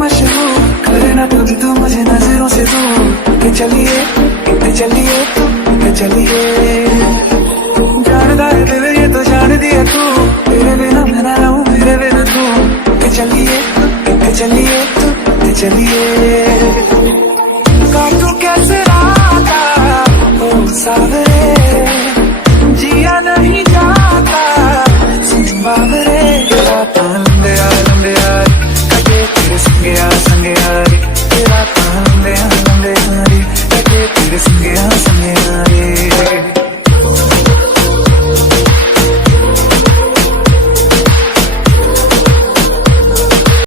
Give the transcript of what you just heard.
मशहूर, करे ना कभी तो मुझे नजरों से दूर। के चलिए, के चलिए, के चलिए, जानदा है दिल ये तो जान दिया तू, तेरे बिना मैं ना रहूं, मेरे बिना तू। के चलिए, के चलिए, के चलिए, काटू कैसे राता ओ सावरे, जिया नहीं जाता बावरे राता।